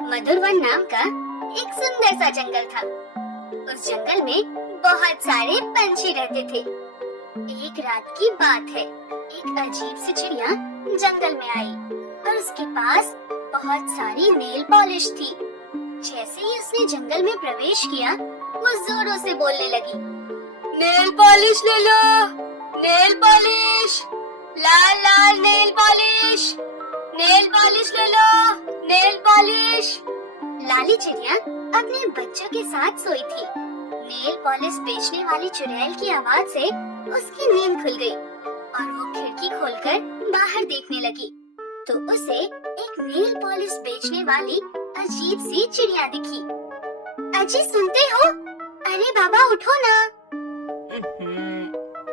मधुरवन नाम का एक सुंदर सा जंगल था। उस जंगल में बहुत सारे पंछी रहते थे। एक रात की बात है, एक अजीब सी चिड़िया जंगल में आई और उसके पास बहुत सारी नेल पॉलिश थी। जैसे ही उसने जंगल में प्रवेश किया, वो जोरों से बोलने लगी, नेल पॉलिश ले लो, नेल पॉलिश, लाल लाल नेल पॉलिश, नेल पॉलिश ले लो, नेल पॉलिश। लाली चिड़िया अपने बच्चों के साथ सोई थी। नेल पॉलिश बेचने वाली चुड़ैल की आवाज से उसकी नींद खुल गई और वो खिड़की खोलकर बाहर देखने लगी तो उसे एक नेल पॉलिश बेचने वाली अजीब सी चिड़िया दिखी। अजी सुनते हो? अरे बाबा उठो ना।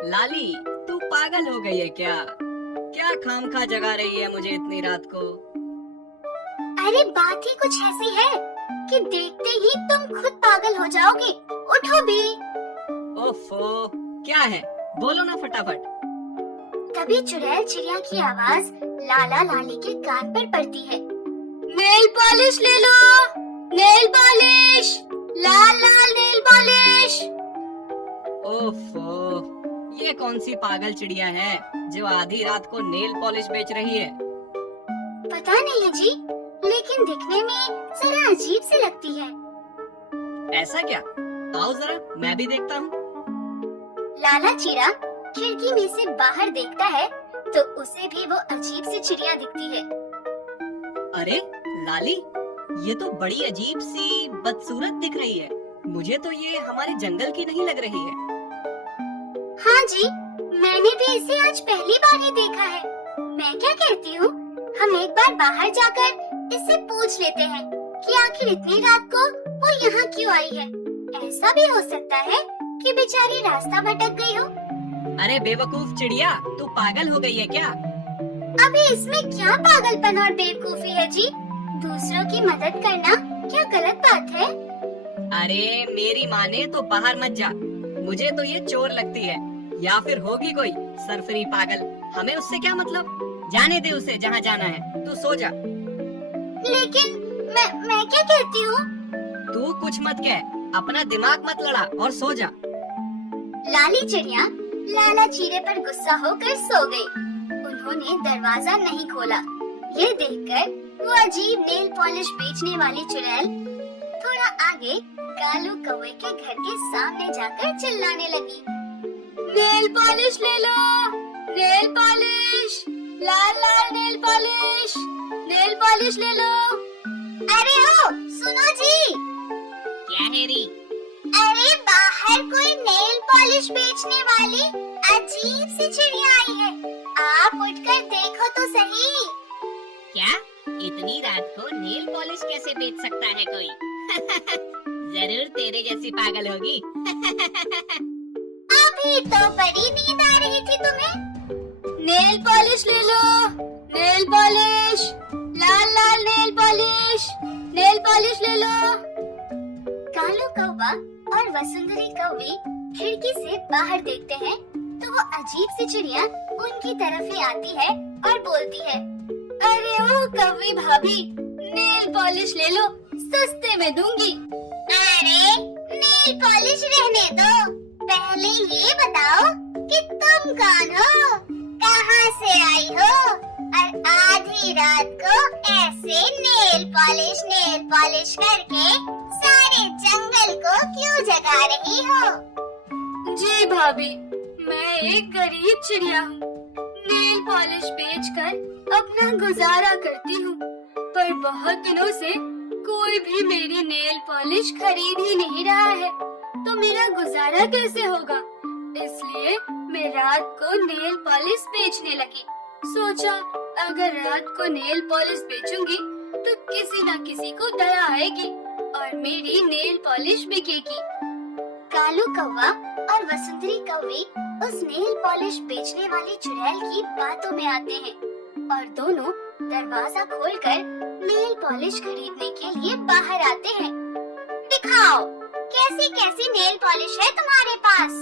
लाली, तू पागल हो गई है क्या? क्या खामखा जगा रही है मुझे इतनी रात को? अरे बात ही कुछ ऐसी है कि देखते ही तुम खुद पागल हो जाओगे। उठो भी। ओफो, क्या है? बोलो ना फटाफट। तभी चुड़ैल चिड़िया की आवाज लाला लाली के कान पर पड़ती है। नेल पॉलिश ले लो, नेल पॉलिश, लाल लाल नेल पॉलिश। ओफो, ये कौन सी पागल चिड़िया है जो आधी रात को नेल पॉलिश बेच रही है? पता नहीं जी, लेकिन दिखने में जरा अजीब सी लगती है। ऐसा क्या? आओ जरा मैं भी देखता हूँ। लाला चिड़ा खिड़की में से बाहर देखता है तो उसे भी वो अजीब सी चिड़िया दिखती है। अरे लाली, ये तो बड़ी अजीब सी बदसूरत दिख रही है। मुझे तो ये हमारे जंगल की नहीं लग रही है। हाँ जी, मैंने भी इसे आज पहली बार ही देखा है। मैं क्या कहती हूँ, हम एक बार बाहर जाकर इससे पूछ लेते हैं कि आखिर इतनी रात को वो यहाँ क्यों आई है। ऐसा भी हो सकता है कि बेचारी रास्ता भटक गई हो। अरे बेवकूफ चिड़िया, तू पागल हो गई है क्या? अभी इसमें क्या पागलपन और बेवकूफी है जी? दूसरों की मदद करना क्या गलत बात है? अरे मेरी माने तो बाहर मत जा। मुझे तो ये चोर लगती है या फिर होगी कोई सरफरी पागल। हमें उससे क्या मतलब? जाने दे उसे जहाँ जाना है। तू सो जा। लेकिन मैं क्या कहती हूँ? तू कुछ मत कह, अपना दिमाग मत लड़ा और सो जा। लाली चिड़िया लाला चीड़े पर गुस्सा होकर सो गई। उन्होंने दरवाजा नहीं खोला। ये देखकर वो अजीब नेल पॉलिश बेचने वाली चुड़ैल थोड़ा आगे कालू कौवे के घर के सामने जाकर चिल्लाने लगी, नेल पॉलिश ले लो, नेल पॉलिश, लाल लाल नेल पॉलिश, नेल पॉलिश ले लो। अरे ओ सुनो जी। क्या है री? अरे बाहर कोई नेल पॉलिश बेचने वाली अजीब सी चिड़िया आई है। आप उठकर देखो तो सही। क्या? इतनी रात को नेल पॉलिश कैसे बेच सकता है कोई? जरूर तेरे जैसी पागल होगी। अभी तो बड़ी नींद आ रही थी तुम्हें। नेल पॉलिश ले लो, नेल पॉलिश, लाल लाल नेल पॉलिश, नेल पॉलिश ले लो। कालू कौवा और वसुंधरी कौवी खिड़की से बाहर देखते हैं तो वो अजीब सी चिड़िया उनकी तरफ ही आती है और बोलती है, अरे ओ कौवी भाभी, नेल पॉलिश ले लो, सस्ते में दूंगी। अरे नेल पॉलिश रहने दो, पहले ये बताओ कि तुम कौन हो, कहाँ से आई हो और आधी रात को ऐसे नेल पॉलिश करके सारे जंगल को क्यों जगा रही हो? जी भाभी, मैं एक गरीब चिड़िया हूँ। नेल पॉलिश बेचकर अपना गुजारा करती हूँ, पर बहुत दिनों से कोई भी मेरी नेल पॉलिश खरीद ही नहीं रहा है, तो मेरा गुजारा कैसे होगा? इसलिए मैं रात को नेल पॉलिश बेचने लगी। सोचा अगर रात को नेल पॉलिश बेचूंगी तो किसी न किसी को दया आएगी और मेरी नेल पॉलिश बिकेगी। कालू कौवा और वसुंधरी कौवी उस नेल पॉलिश बेचने वाली चुड़ैल की बातों में आते हैं और दोनों दरवाजा खोलकर नेल पॉलिश खरीदने के लिए बाहर आते हैं। दिखाओ कैसी कैसी नेल पॉलिश है तुम्हारे पास?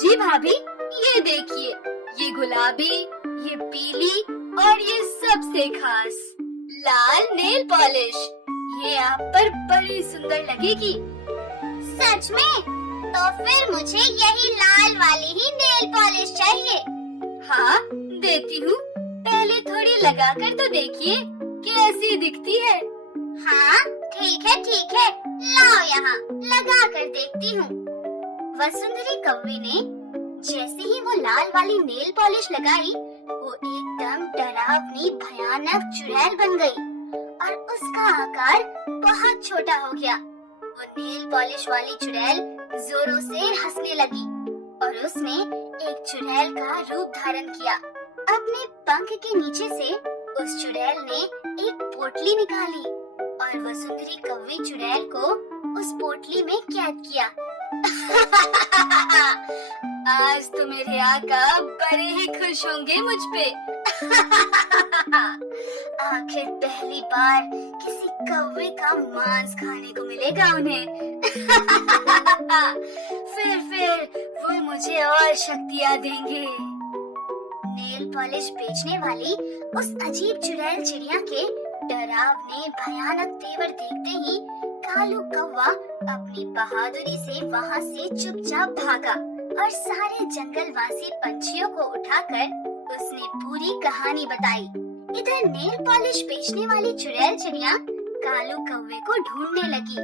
जी भाभी, ये देखिए, ये गुलाबी, ये पीली और ये सबसे खास लाल नेल पॉलिश। ये आप पर बड़ी सुंदर लगेगी। सच में? तो फिर मुझे यही लाल वाली ही नेल पॉलिश चाहिए। हाँ, देती हूँ। पहले थोड़ी लगाकर तो देखिए कैसी दिखती है। हाँ, ठीक है, लाओ यहाँ लगा कर देखती हूँ। वसुंधरी कौवी ने जैसे ही वो लाल वाली नेल पॉलिश लगाई, वो एकदम डरावनी भयानक चुड़ैल बन गई और उसका आकार बहुत छोटा हो गया। वो नेल पॉलिश वाली चुड़ैल जोरों से हंसने लगी और उसने एक चुड़ैल का रूप धारण किया। अपने पंख के नीचे से उस चुड़ैल ने एक पोटली निकाली और वसुंधरी कौवी चुड़ैल को उस पोटली में कैद किया। आज तो मेरे आका बड़े ही खुश होंगे मुझ पे। आखिर पहली बार किसी कौवे का मांस खाने को मिलेगा उन्हें। फिर वो मुझे और शक्तियाँ देंगे। नेल पॉलिश बेचने वाली उस अजीब चुड़ैल चिड़िया के डरावने भयानक तेवर देखते ही कालू कौवा अपनी बहादुरी से वहाँ से चुपचाप भागा और सारे जंगलवासी पंछियों को उठाकर उसने पूरी कहानी बताई। इधर नेल पॉलिश बेचने वाली चुड़ैल चिड़िया कालू कौवे को ढूंढने लगी।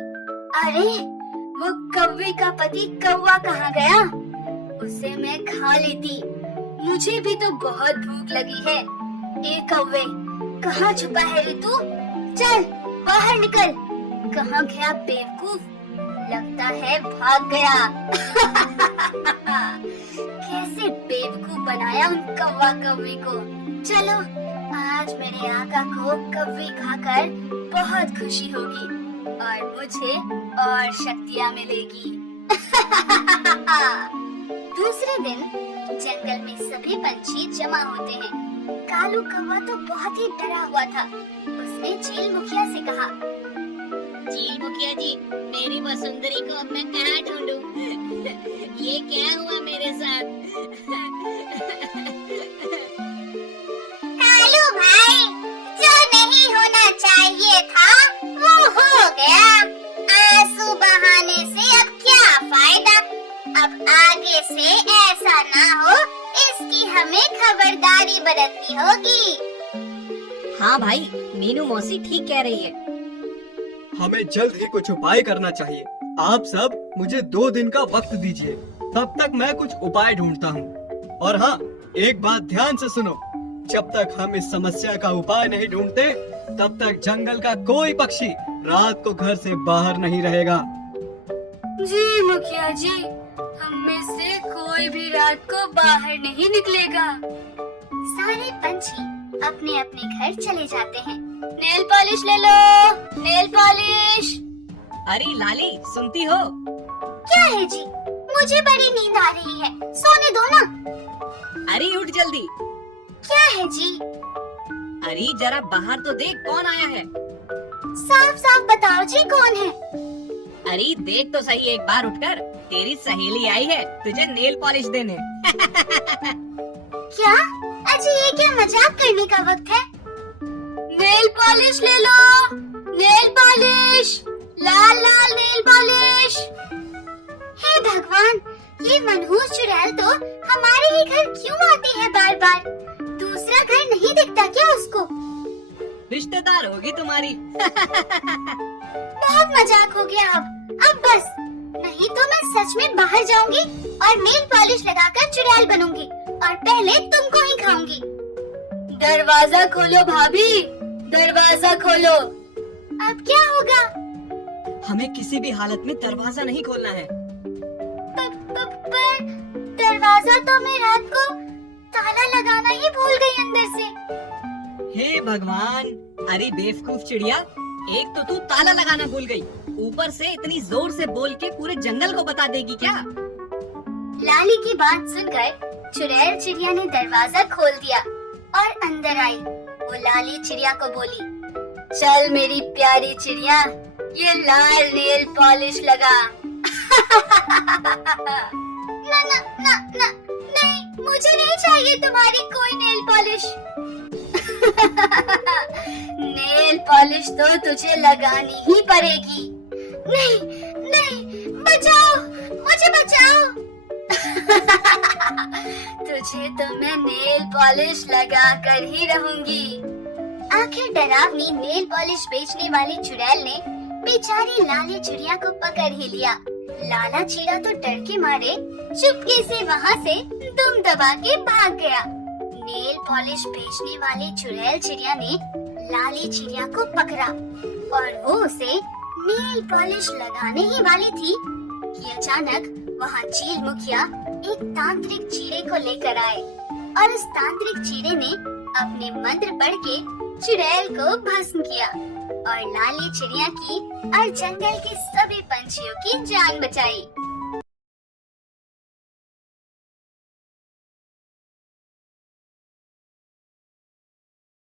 अरे, वो कौवे का पति कौवा कहाँ गया? उसे मैं खा लेती। मुझे भी तो बहुत भूख लगी है। ए कौवे, कहाँ छुपा है रे तू? चल बाहर निकल। कहाँ गया बेवकूफ? लगता है भाग गया। कैसे बेवकूफ बनाया उन कौवा कौवी को। चलो, आज मेरे आका को कौवी खाकर बहुत खुशी होगी और मुझे और शक्तियाँ मिलेगी। दूसरे दिन जंगल में सभी पंछी जमा होते हैं। कालू कौवा तो बहुत ही डरा हुआ था। उसने चील मुखिया से कहा, चील मुखिया जी, मेरी वसुंधरी को अब मैं कहाँ ढूंढूं? ये क्या हुआ मेरे साथ? कालू भाई, जो नहीं होना चाहिए था वो हो गया। आंसू बहाने से अब क्या फायदा? अब आगे से ऐसा ना हो, इसकी हमें खबरदारी बरतनी होगी। हाँ भाई, मीनू मौसी ठीक कह रही है। हमें जल्द ही कुछ उपाय करना चाहिए। आप सब मुझे 2 दिन का वक्त दीजिए, तब तक मैं कुछ उपाय ढूंढता हूँ। और हाँ, एक बात ध्यान से सुनो, जब तक हम इस समस्या का उपाय नहीं ढूंढते, तब तक जंगल का कोई पक्षी रात को घर से बाहर नहीं रहेगा। जी मुखिया जी, हम में से कोई भी रात को बाहर नहीं निकलेगा। सारे पंछी अपने अपने घर चले जाते हैं। नेल पॉलिश ले लो, नेल पॉलिश। अरे लाली, सुनती हो? क्या है जी? मुझे बड़ी नींद आ रही है, सोने दो ना। अरे उठ जल्दी। क्या है जी? अरे जरा बाहर तो देख, कौन आया है? साफ साफ बताओ जी, कौन है? अरे देख तो सही एक बार उठकर, तेरी सहेली आई है तुझे नेल पॉलिश देने। क्या? अजी ये क्या मजाक करने का वक्त है? नेल पॉलिश ले लो, नेल पॉलिश, लाल लाल नेल पॉलिश। हे भगवान, ये मनहूस चुड़ैल तो हमारे ही घर क्यों आती है बार बार? दूसरा घर नहीं दिखता क्या उसको? रिश्तेदार होगी तुम्हारी। बहुत मजाक हो गया अब बस। नहीं तो मैं सच में बाहर जाऊंगी और नेल पॉलिश लगाकर चुड़ैल बनूंगी और पहले तुमको ही खाऊंगी। दरवाजा खोलो भाभी, दरवाजा खोलो। अब क्या होगा? हमें किसी भी हालत में दरवाजा नहीं खोलना है। पर दरवाजा तो मैं रात को ताला लगाना ही भूल गई अंदर से। हे भगवान, अरे बेवकूफ चिड़िया, एक तो तू ताला लगाना भूल गई, ऊपर से इतनी जोर से बोल के पूरे जंगल को बता देगी क्या? लाली की बात सुनकर चुड़ैल चिड़िया ने दरवाजा खोल दिया और अंदर आई। वो लाली चिड़िया को बोली, चल मेरी प्यारी चिड़िया, ये लाल नेल पॉलिश लगा। ना ना ना ना, नहीं, मुझे नहीं चाहिए तुम्हारी कोई नेल पॉलिश। नेल पॉलिश तो तुझे लगानी ही पड़ेगी। नहीं नहीं, बचाओ, मुझे बचाओ। तुझे तो मैं नेल पॉलिश लगा कर ही रहूंगी। आखिर डरावनी नेल पॉलिश बेचने वाली चुड़ैल ने बेचारी लाली चिड़िया को पकड़ ही लिया। लाला चिड़ा तो डर के मारे चुपके से वहाँ से दुम दबा के भाग गया। नेल पॉलिश बेचने वाली चुड़ैल चिड़िया ने लाली चिड़िया को पकड़ा और वो उसे नेल पॉलिश लगाने ही वाली थी कि अचानक वहाँ चील मुखिया एक तांत्रिक चीड़े को लेकर आए और उस तांत्रिक चीड़े ने अपने मंत्र पढ़ के चुड़ैल को भस्म किया और लाली चिड़िया की और जंगल के सभी पंछियों की जान बचाई।